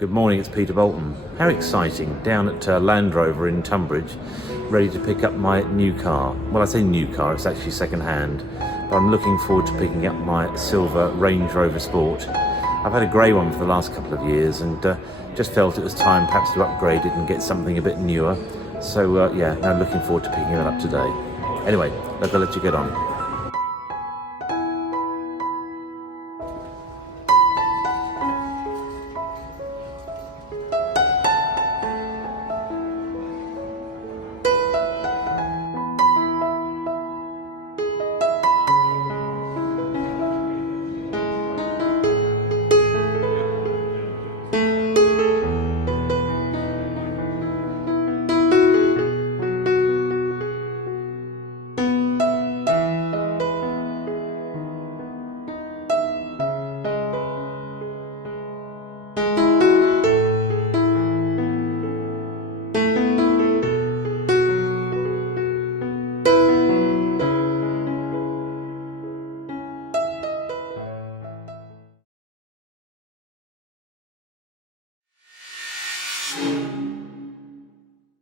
Good morning, it's Peter Boulton. How exciting, down at Land Rover in Tunbridge, ready to pick up my new car. Well, I say new car, it's actually second hand, but I'm looking forward to picking up my silver Range Rover Sport. I've had a grey one for the last couple of years and just felt it was time perhaps to upgrade it and get something a bit newer. So yeah, now looking forward to picking it up today. Anyway, I'll let you get on.